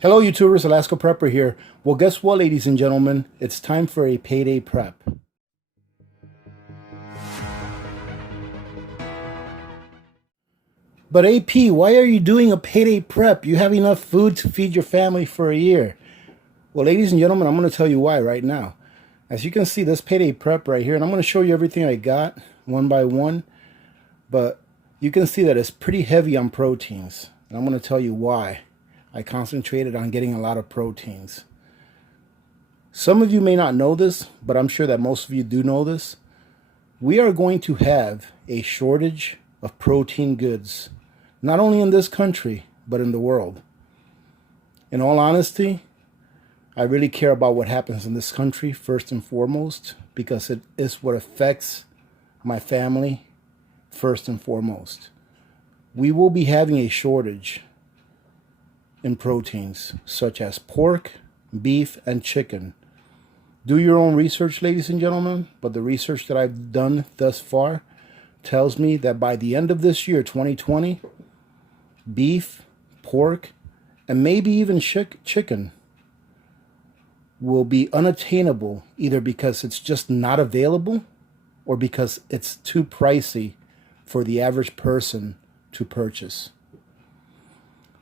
Hello YouTubers, Alaska Prepper here. Well, guess what, ladies and gentlemen? It's time for a payday prep. But AP, why are you doing a payday prep? You have enough food to feed your family for a year. Well, ladies and gentlemen, I'm going to tell you why right now. As you can see, this payday prep right here, and I'm going to show you everything I got one by one. But you can see that it's pretty heavy on proteins. And I'm going to tell you why. I concentrated on getting a lot of proteins. Some of you may not know this, but I'm sure that most of you do know this. We are going to have a shortage of protein goods, not only in this country, but in the world. In all honesty, I really care about what happens in this country first and foremost, because it is what affects my family first and foremost. We will be having a shortage in proteins such as pork, beef, and chicken. Do your own research, ladies and gentlemen, but the research that I've done thus far tells me that by the end of this year, 2020, beef, pork, and maybe even chicken will be unattainable, either because it's just not available or because it's too pricey for the average person to purchase.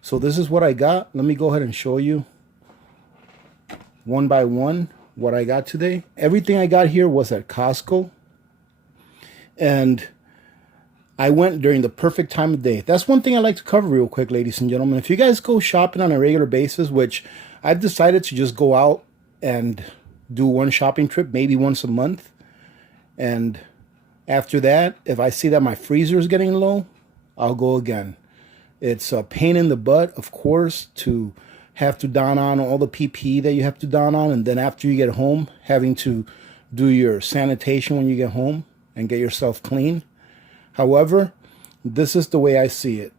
So this is what I got. Let me go ahead and show you one by one what I got today. Everything I got here was at Costco. And I went during the perfect time of day. That's one thing I like to cover real quick, ladies and gentlemen. If you guys go shopping on a regular basis, which I've decided to just go out and do one shopping trip, maybe once a month. And after that, if I see that my freezer is getting low, I'll go again. It's a pain in the butt, of course, to have to don on all the PPE that you have to don on. And then after you get home, having to do your sanitation when you get home and get yourself clean. However, this is the way I see it.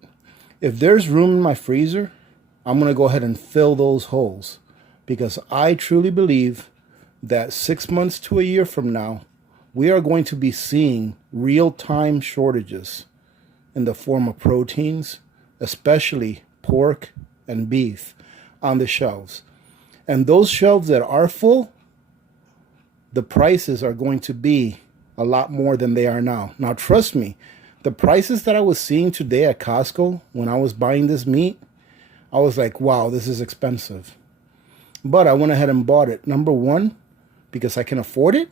If there's room in my freezer, I'm going to go ahead and fill those holes. Because I truly believe that 6 months to a year from now, we are going to be seeing real-time shortages in the form of proteins, especially pork and beef, on the shelves. And those shelves that are full, the prices are going to be a lot more than they are now. Now, trust me, the prices that I was seeing today at Costco when I was buying this meat, I was like, wow, this is expensive. But I went ahead and bought it. Number one, because I can afford it.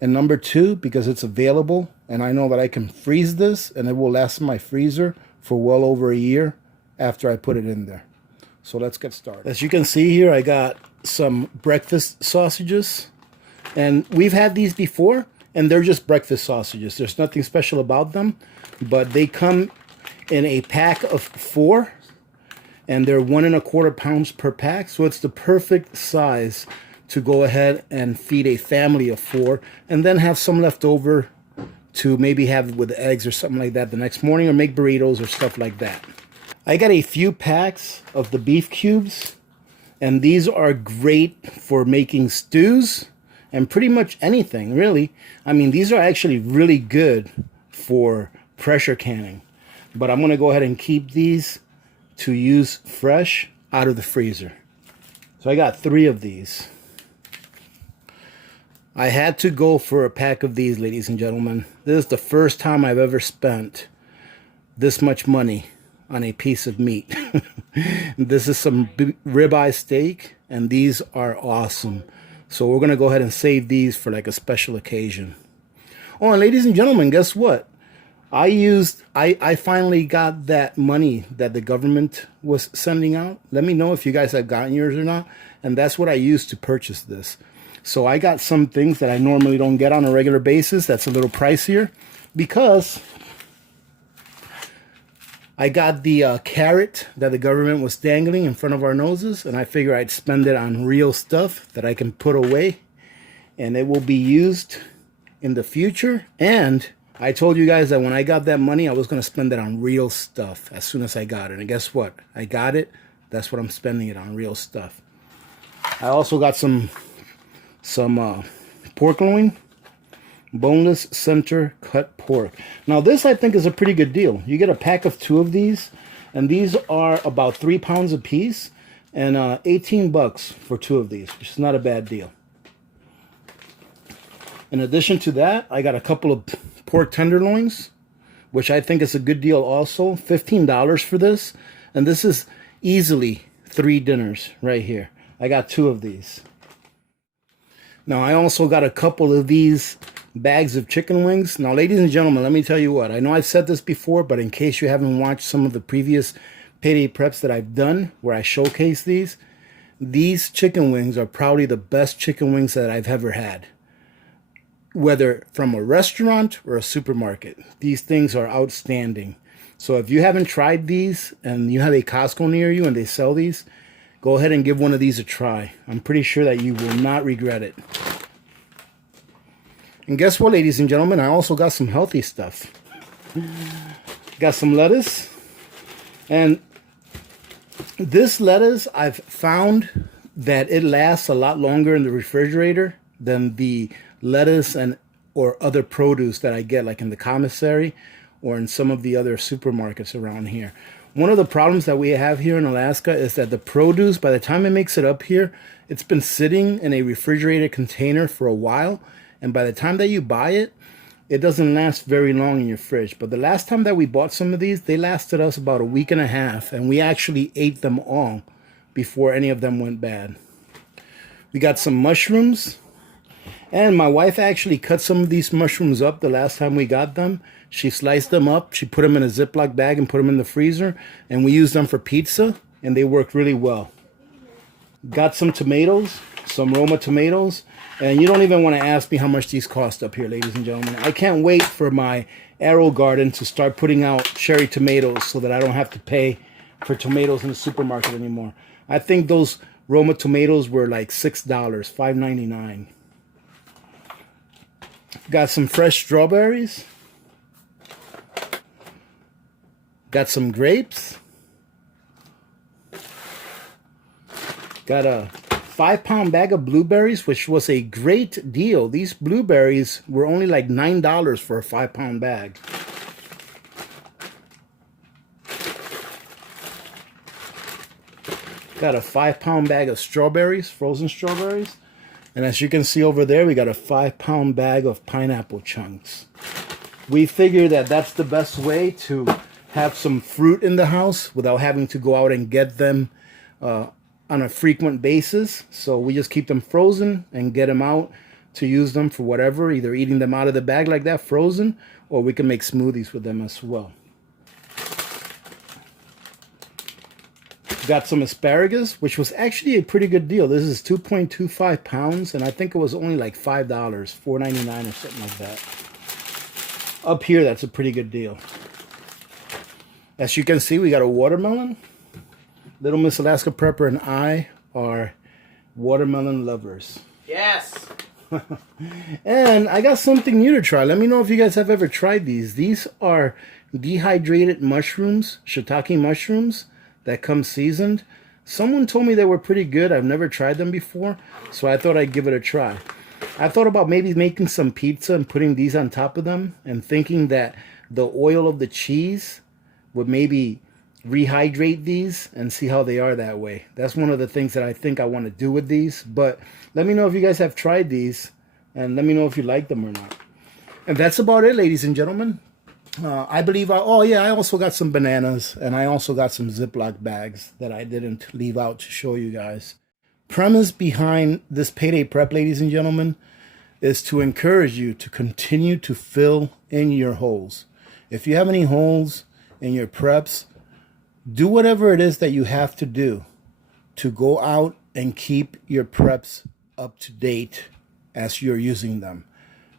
And number two, because it's available. And I know that I can freeze this and it will last in my freezer for well over a year after I put it in there. So let's get started. As you can see here, I got some breakfast sausages. And we've had these before, and they're just breakfast sausages. There's nothing special about them, but they come in a pack of 4, and they're 1¼ pounds per pack. So it's the perfect size to go ahead and feed a family of 4, and then have some left over to maybe have with eggs or something like that the next morning, or make burritos or stuff like that. I got a few packs of the beef cubes, and these are great for making stews and pretty much anything, really. I mean, these are actually really good for pressure canning. But I'm going to go ahead and keep these to use fresh out of the freezer. So I got 3 of these. I had to go for a pack of these, ladies and gentlemen. This is the first time I've ever spent this much money on a piece of meat. This is some ribeye steak, and these are awesome. So we're going to go ahead and save these for like a special occasion. Oh, and ladies and gentlemen, guess what? I finally got that money that the government was sending out. Let me know if you guys have gotten yours or not. And that's what I used to purchase this. So I got some things that I normally don't get on a regular basis. That's a little pricier because I got the carrot that the government was dangling in front of our noses. And I figure I'd spend it on real stuff that I can put away. And it will be used in the future. And I told you guys that when I got that money, I was going to spend it on real stuff as soon as I got it. And guess what? I got it. That's what I'm spending it on, real stuff. I also got some pork loin, boneless center cut pork. Now this I think is a pretty good deal. You get a pack of 2 of these, and these are about 3 pounds a piece. And 18 bucks for 2 of these, which is not a bad deal. In addition to that, I got a couple of pork tenderloins, which I think is a good deal also. $15 for this. And this is easily 3 dinners right here. I got 2 of these. Now, I also got a couple of these bags of chicken wings. Now, ladies and gentlemen, let me tell you what. I know I've said this before, but in case you haven't watched some of the previous payday preps that I've done where I showcase these chicken wings are probably the best chicken wings that I've ever had. Whether from a restaurant or a supermarket, these things are outstanding. So if you haven't tried these and you have a Costco near you and they sell these, go ahead and give one of these a try. I'm pretty sure that you will not regret it. And guess what, ladies and gentlemen? I also got some healthy stuff. Got some lettuce. And this lettuce, I've found that it lasts a lot longer in the refrigerator than the lettuce and or other produce that I get, like in the commissary or in some of the other supermarkets around here. One of the problems that we have here in Alaska is that the produce, by the time it makes it up here, it's been sitting in a refrigerated container for a while, and by the time that you buy it, it doesn't last very long in your fridge. But the last time that we bought some of these, they lasted us about a week and a half, and we actually ate them all before any of them went bad. We got some mushrooms. And my wife actually cut some of these mushrooms up the last time we got them. She sliced them up. She put them in a Ziploc bag and put them in the freezer. And we used them for pizza. And they worked really well. Got some tomatoes. Some Roma tomatoes. And you don't even want to ask me how much these cost up here, ladies and gentlemen. I can't wait for my arrow garden to start putting out cherry tomatoes so that I don't have to pay for tomatoes in the supermarket anymore. I think those Roma tomatoes were like $6, $5.99. Got some fresh strawberries. Got some grapes. Got a 5-pound bag of blueberries, which was a great deal. These blueberries were only like $9 for a 5-pound bag. Got a 5-pound bag of strawberries, frozen strawberries. And as you can see over there, we got a 5-pound bag of pineapple chunks. We figure that that's the best way to have some fruit in the house without having to go out and get them on a frequent basis. So we just keep them frozen and get them out to use them for whatever, either eating them out of the bag like that, frozen, or we can make smoothies with them as well. Got some asparagus, which was actually a pretty good deal. This is 2.25 pounds, and I think it was only like $5, $4.99 or something like that. Up here, that's a pretty good deal. As you can see, we got a watermelon. Little Miss Alaska Prepper and I are watermelon lovers. Yes! And I got something new to try. Let me know if you guys have ever tried these. These are dehydrated mushrooms, shiitake mushrooms, that come seasoned. Someone told me they were pretty good. I've never tried them before, so I thought I'd give it a try. I thought about maybe making some pizza and putting these on top of them, and thinking that the oil of the cheese would maybe rehydrate these and see how they are that way. That's one of the things that I think I want to do with these. But let me know if you guys have tried these, and let me know if you like them or not. And that's about it, ladies and gentlemen. I believe I also got some bananas, and I also got some Ziploc bags that I didn't leave out to show you guys. Premise behind this payday prep, ladies and gentlemen, is to encourage you to continue to fill in your holes. If you have any holes in your preps, do whatever it is that you have to do to go out and keep your preps up to date as you're using them.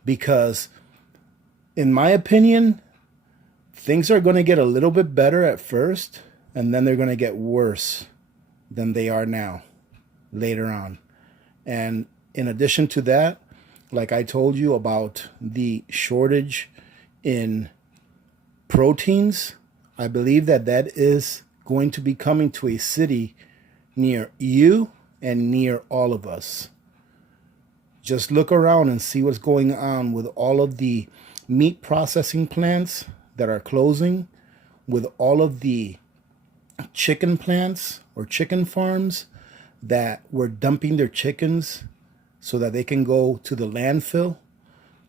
Because in my opinion, things are going to get a little bit better at first, and then they're going to get worse than they are now later on. And in addition to that, like I told you about the shortage in proteins, I believe that that is going to be coming to a city near you and near all of us. Just look around and see what's going on with all of the meat processing plants that are closing, with all of the chicken plants or chicken farms that were dumping their chickens so that they can go to the landfill.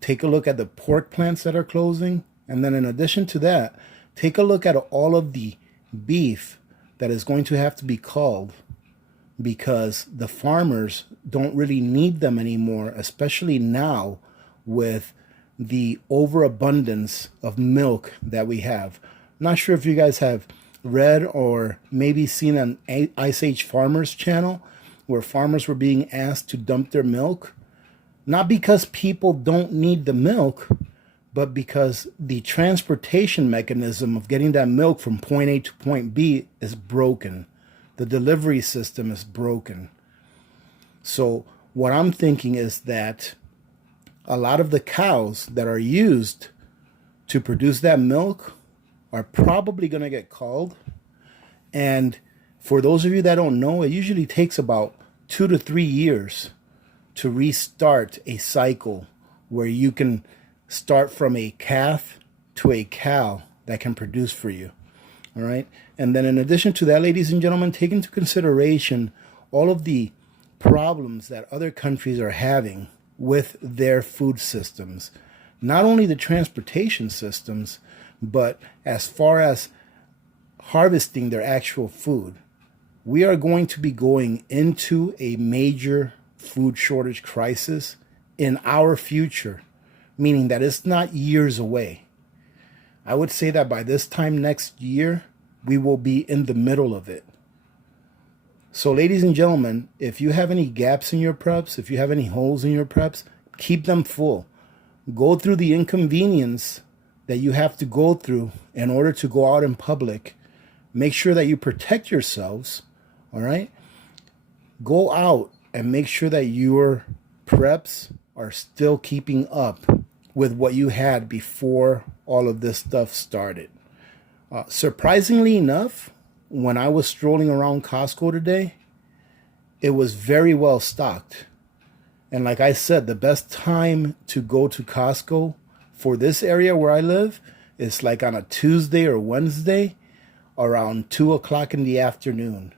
Take a look at the pork plants that are closing. And then in addition to that, take a look at all of the beef that is going to have to be culled because the farmers don't really need them anymore, especially now with the overabundance of milk that we have. I'm not sure if you guys have read or maybe seen an Ice Age Farmers channel where farmers were being asked to dump their milk, not because people don't need the milk, but because the transportation mechanism of getting that milk from point A to point B is broken. The delivery system is broken. So what I'm thinking is that a lot of the cows that are used to produce that milk are probably going to get culled. And for those of you that don't know, it usually takes about 2 to 3 years to restart a cycle where you can start from a calf to a cow that can produce for you. All right. And then in addition to that, ladies and gentlemen, take into consideration all of the problems that other countries are having with their food systems. Not only the transportation systems, but as far as harvesting their actual food. We are going to be going into a major food shortage crisis in our future, meaning that it's not years away. I would say that by this time next year, we will be in the middle of it. So ladies and gentlemen, if you have any gaps in your preps, if you have any holes in your preps, keep them full. Go through the inconvenience that you have to go through in order to go out in public. Make sure that you protect yourselves, all right? Go out and make sure that your preps are still keeping up with what you had before all of this stuff started. Surprisingly enough, when I was strolling around Costco today, it was very well stocked. And like I said, the best time to go to Costco for this area where I live is like on a Tuesday or Wednesday around 2 o'clock in the afternoon.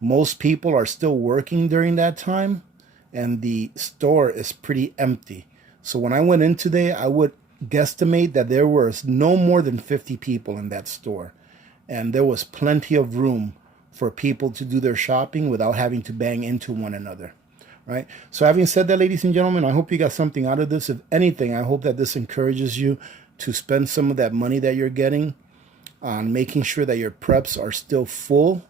Most people are still working during that time and the store is pretty empty. So when I went in today, I would guesstimate that there was no more than 50 people in that store. And there was plenty of room for people to do their shopping without having to bang into one another. Right? So having said that, ladies and gentlemen, I hope you got something out of this. If anything, I hope that this encourages you to spend some of that money that you're getting on making sure that your preps are still full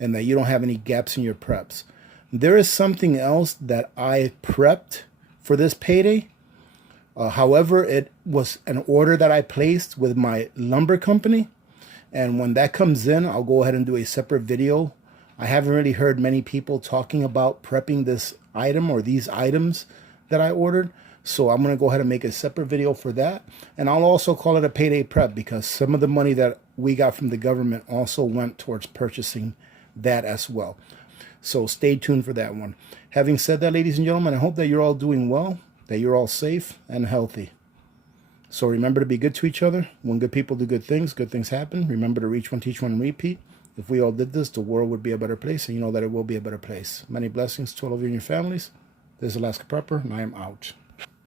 and that you don't have any gaps in your preps. There is something else that I prepped for this payday. However, it was an order that I placed with my lumber company. And when that comes in, I'll go ahead and do a separate video. I haven't really heard many people talking about prepping this item or these items that I ordered. So I'm going to go ahead and make a separate video for that. And I'll also call it a payday prep because some of the money that we got from the government also went towards purchasing that as well. So stay tuned for that one. Having said that, ladies and gentlemen, I hope that you're all doing well, that you're all safe and healthy. So remember to be good to each other. When good people do good things happen. Remember to reach one, teach one, and repeat. If we all did this, the world would be a better place, and you know that it will be a better place. Many blessings to all of you and your families. This is Alaska Prepper, and I am out.